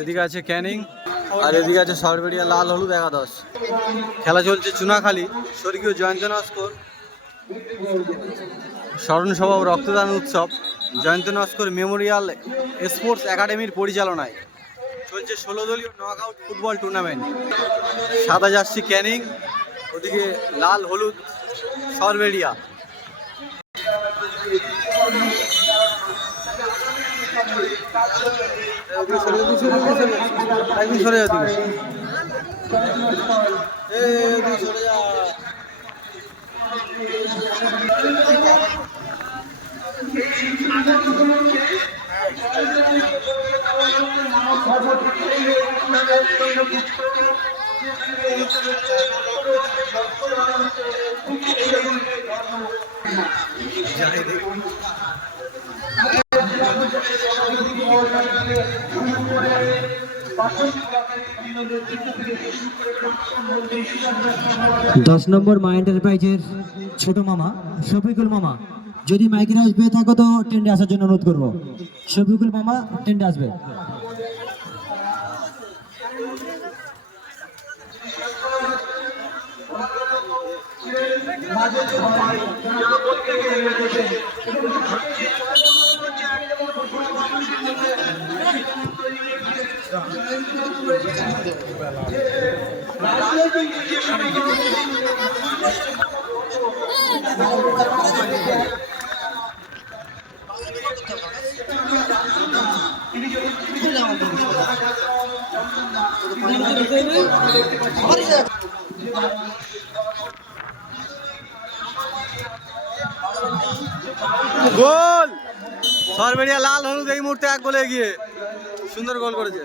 এদিকে আছে ক্যানিং আর এদিকে আছে সরবেরিয়া লাল হলুদ একাদশ। খেলা চলছে চুনাখালী স্বর্গীয় জয়ন্ত নস্কর স্মরণসভা ও রক্তদান উৎসব জয়ন্ত নস্কর মেমোরিয়াল স্পোর্টস একাডেমির পরিচালনায় চলছে 16 দলীয় নকআউট ফুটবল টুর্নামেন্ট। সাদা জার্সি ক্যানিং, ওদিকে লাল হলুদ সরবেরিয়া। সরে যা তুমি, সরে যা। 10 নম্বর মা এন্টারপ্রাইজের ছোট মামা শফিকুল মামা, যদি মাইকের হাউস পেয়ে থাকো তো টেন্ডে আসার জন্য অনুরোধ করবো। শফিকুল মামা টেন্ডে আসবে। গোল! সরবেরিয়া লাল হলুদ এই মুহূর্তে 1 গোলে এগিয়ে, সুন্দর গোল করেছে।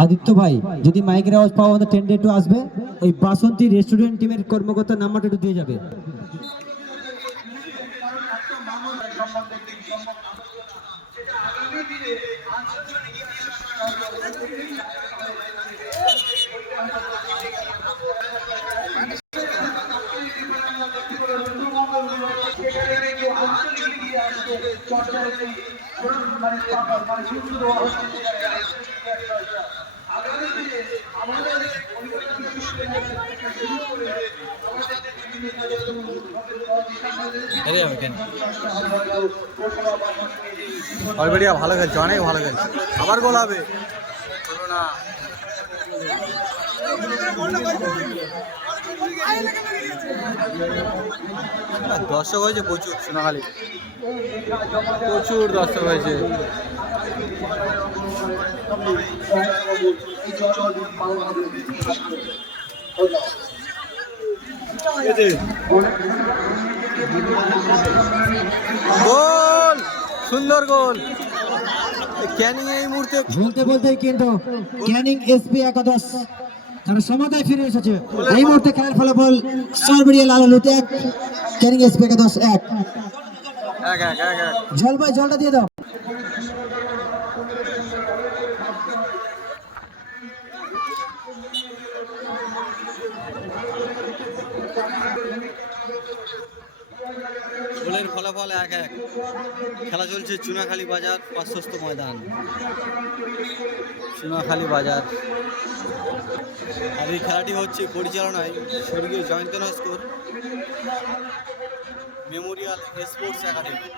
আদিত্য ভাই, যদি মাইকের আওয়াজ পাওয়া আমাদের টেন্ডে একটু আসবে। ওই বাসন্তী রেস্টুরেন্ট টিমের কর্মকর্তার নাম্বারটা একটু দিয়ে যাবে। সরবেরিয়া ভালো খেলছে, অনেক ভালো খেলছে। আবার গোল হবে না। দর্শক হয়েছে প্রচুর, সোনাখালী প্রচুর দর্শক হয়েছে। গোল, সুন্দর গোল ক্যানিং এই মুহূর্তে। বলতে বলতে কিন্তু ক্যানিং এসপি একাদশ তারা সমাধায় ফিরে এসেছে। এই মুহূর্তে খেলার ফলাফল সরবেরিয়া লাল হলুদ 1, ক্যানিং এসপি একাদশ 1। জল ভাই, জলটা দিয়ে দাও। গোলের ফলাফল 1-1। খেলা চলছে চুনাখালী বাজার প্রশস্ত ময়দান, চুনাখালী বাজার। আর এই খেলাটি হচ্ছে পরিচালনায় স্বর্গীয় Jayanta Naskar memorial sports academy.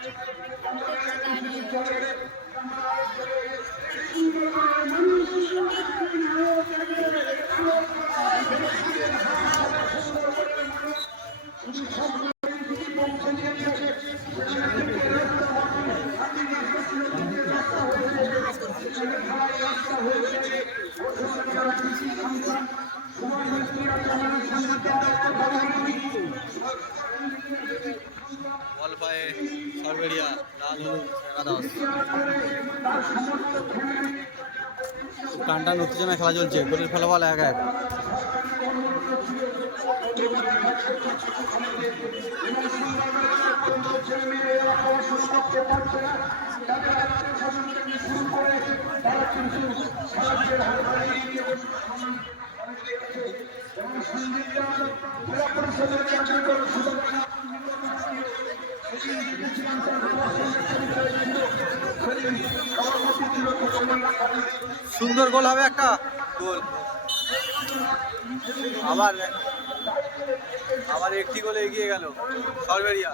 লাল পায়ে সরবেরিয়া, লাল হলুদ একাদশ। টান উত্তেজনা খেলা চলছে, গোলের ফলাফল 1-1। সুন্দর গোল হবে একটা গোল। আবার আবার একটি গোলে এগিয়ে গেল সরবেরিয়া।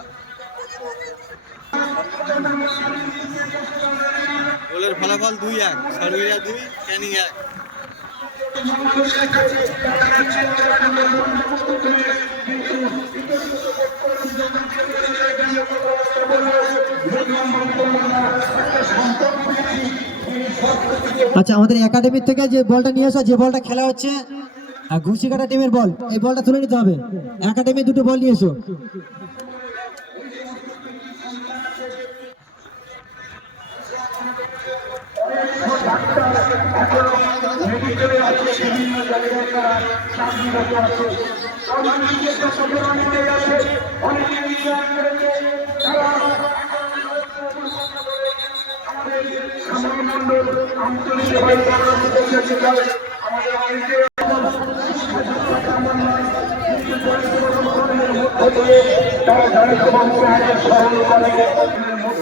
গোলের ফলাফল 2-1, সরবেরিয়া 2, ক্যানিং 1। আচ্ছা, আমাদের একাডেমি থেকে যে বলটা নিয়ে আসা, যে বলটা খেলা হচ্ছে ঘুষিকাটা টিমের বল, এই বলটা তুলে নিতে হবে। একাডেমি দুটো বল নিয়ে এসো।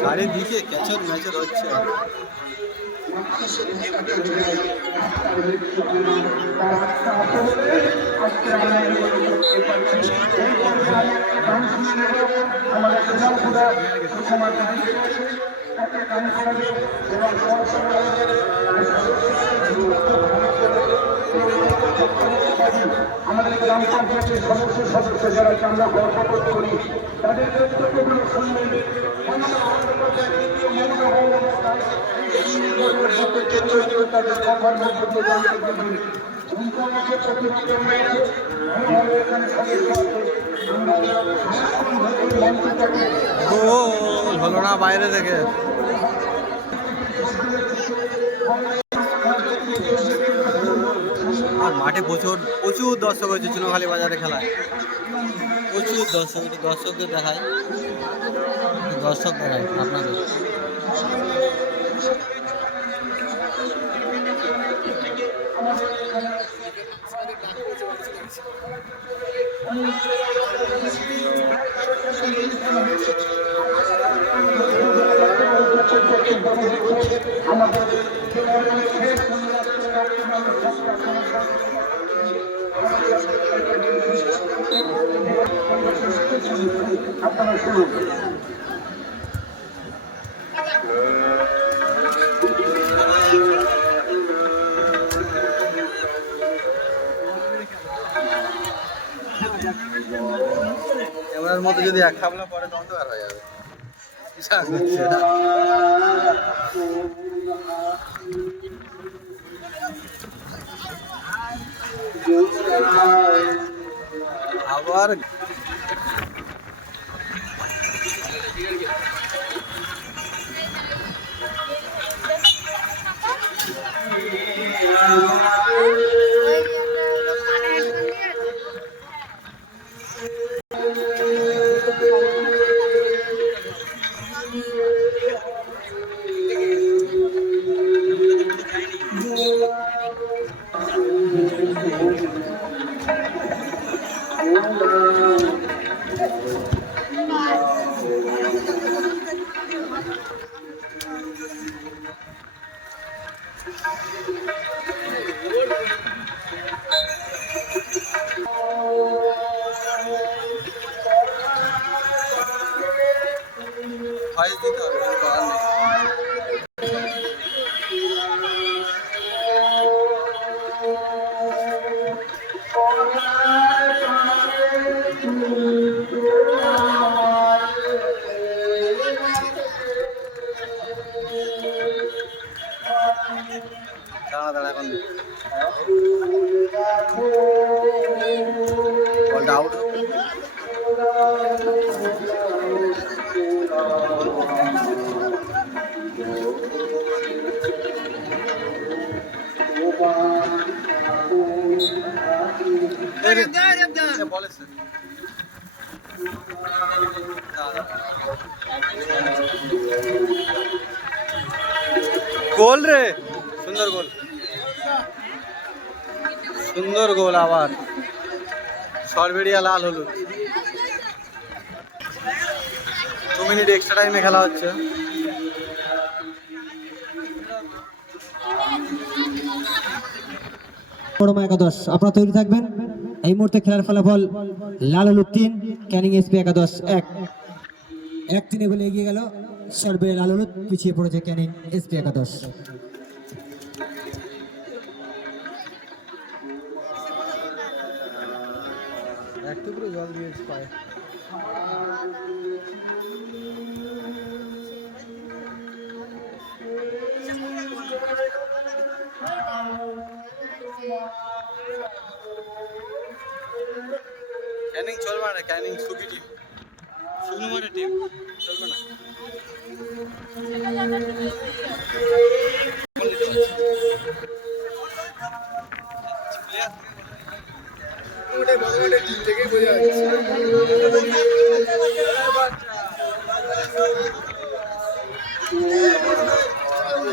চারিদিকে ক্যাচর ম্যাচর হচ্ছে। আমাদের গ্রাম পঞ্চায়েতের সমস্ত সদস্য যারা আমরা গর্ববোধ করি তাদের বক্তব্যগুলো শুনবেন। তাদের কথার মধ্যে দিয়ে জানতে পারবেন। গোল হলো না বাইরে থেকে। আর মাঠে প্রচুর প্রচুর দর্শক হয়েছে চুনোখালী বাজারে খেলায়, প্রচুর দর্শক। একটু দর্শকদের দেখায়, দর্শক দেখায় আপনাদের। আপনারা শুনুন। ক্যামেরার মধ্যে যদি এক খাবলা পরে তখন তো আর হয়ে যাবে। আবার ভয়েস দিতে হবে, কিছু করার নেই। দাঁড়া দাঁড়া, এখন বলটা আউট। গোল রে, সুন্দর গোল, সুন্দর গোল। আবার সরবেরিয়া লাল হলুদ। 2 মিনিট এক্সট্রা টাইমে খেলা হচ্ছে। পরমা একাদশ আপনারা তৈরি থাকবেন। এই মুহূর্তে খেলার ফলাফল লাল হলুদ 3, ক্যানিং এসপি একাদশ 1। 1-3 বলে এগিয়ে গেল সর্বে লাল হলুদ, পিছিয়ে পড়েছে ক্যানিং এসপি একাদশ। একটু করে জল দিয়েছি পায়ে। ক্যানিং চলবে না, ক্যানিং সুখী টিম, শুকনো মাঠের টিম, চলবে না।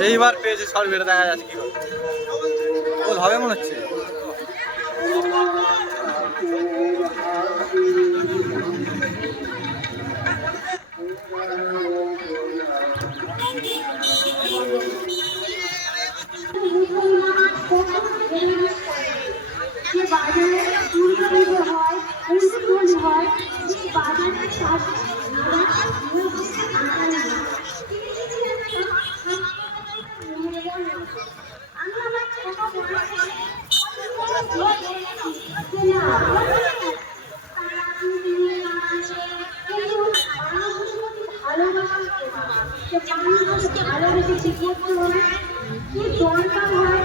এইবার পেয়েছে সরবেটা, দেখা যাচ্ছে কি গোল হবে মনে হচ্ছে। ভালোবেসে শিখতে হয়, কি দরকার হয়,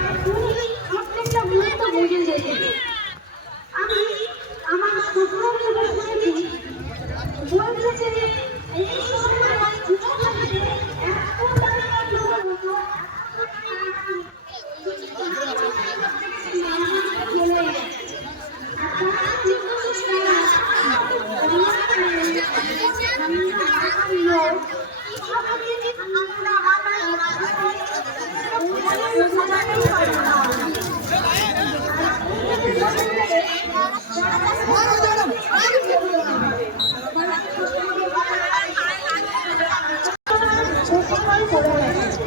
প্রত্যেকটা মুহূর্ত বুঝে যেতে। আমি আমার স্বপ্ন শুনেছি বলতেছে যে এই সময়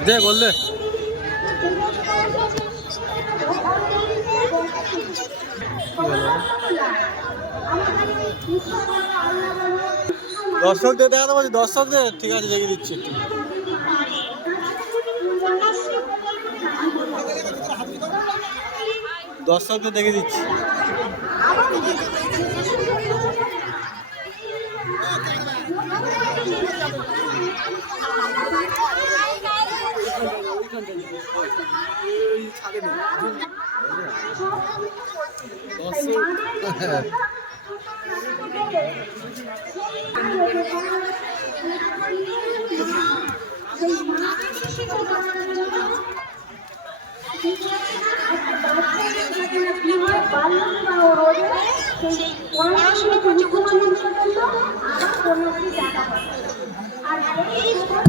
দে গোল দে। দর্শকদের দেখাতে বলছি, দর্শকদের ঠিক আছে দেখে দিচ্ছি একটু। দর্শকদের দেখে দিচ্ছি।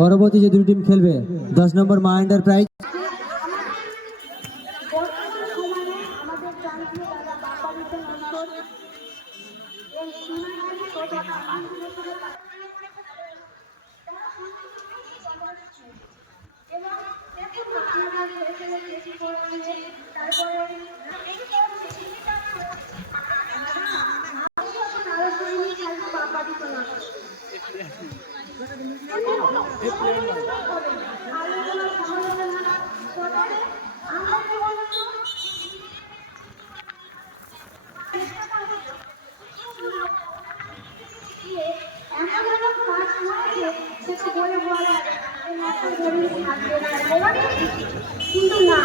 পরবর্তী যে দুটি টিম খেলবে 10 নম্বর মা এন্টারপ্রাইজ কিন্তু না,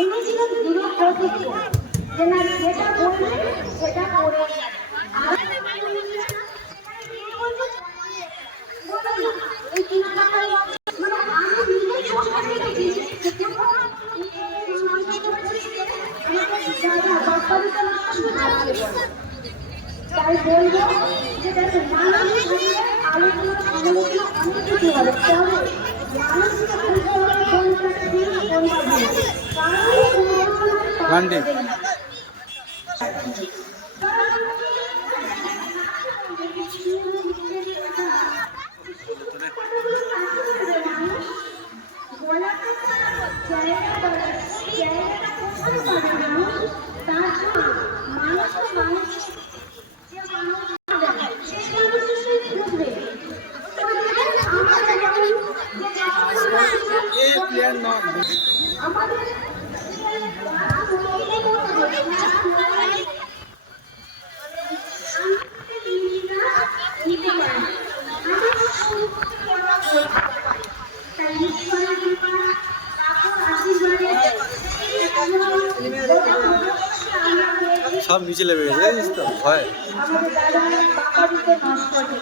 উনি ছিলেন দৃঢ় প্রতিজ্ঞ যে না, যেটা বলবে সেটা করে। তাই বলবো যে আলোচনা কি হবে? তবে মানুষকে বুঝতে হবে কোনটা ঠিক কোনটা ভুল। কারণ পুরোনো গান্ডি। সব নিচে লেবে গেছে, জানিস তো ভয়। আমাদের দাদা বাবা দিতে নষ্ট করে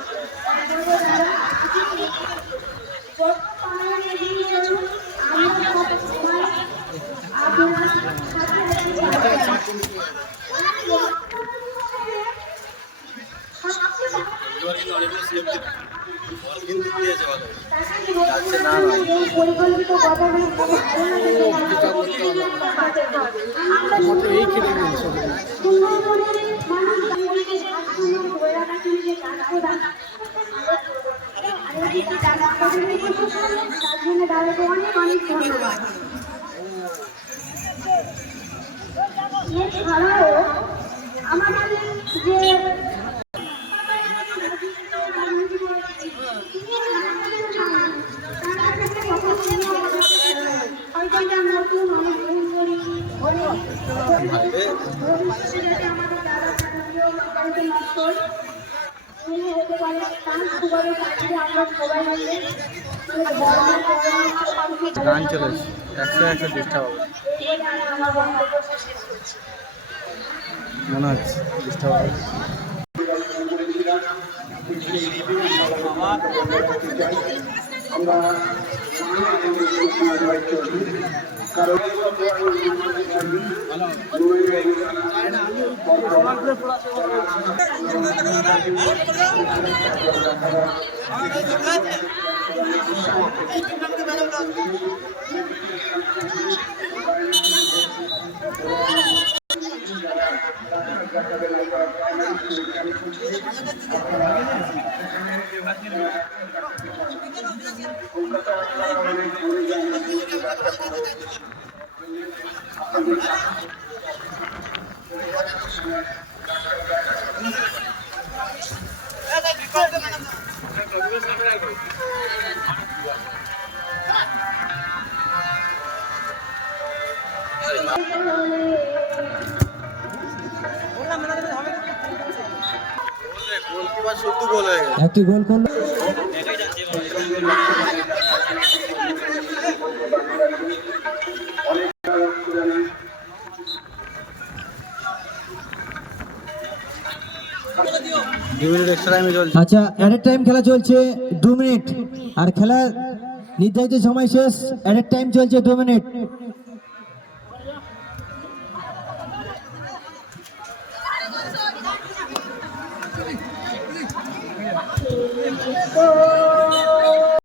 কিন্তু দিয়েছে ভালো। পরিকল্পিত কথাগুলো এছাড়াও আমাদের যে গান চলেছে 100 ডিস্টার্ব হবে মনে হচ্ছে, ডিস্টার্ব হবে। গোলকিপার শুদ্ধ গোল হয়ে গেছে। একটি গোল করলো। আচ্ছা, অ্যাডেড টাইম খেলা চলছে 2 মিনিট, আর খেলার নির্ধারিত সময় শেষ। অ্যাডেড টাইম চলছে 2 মিনিট। তো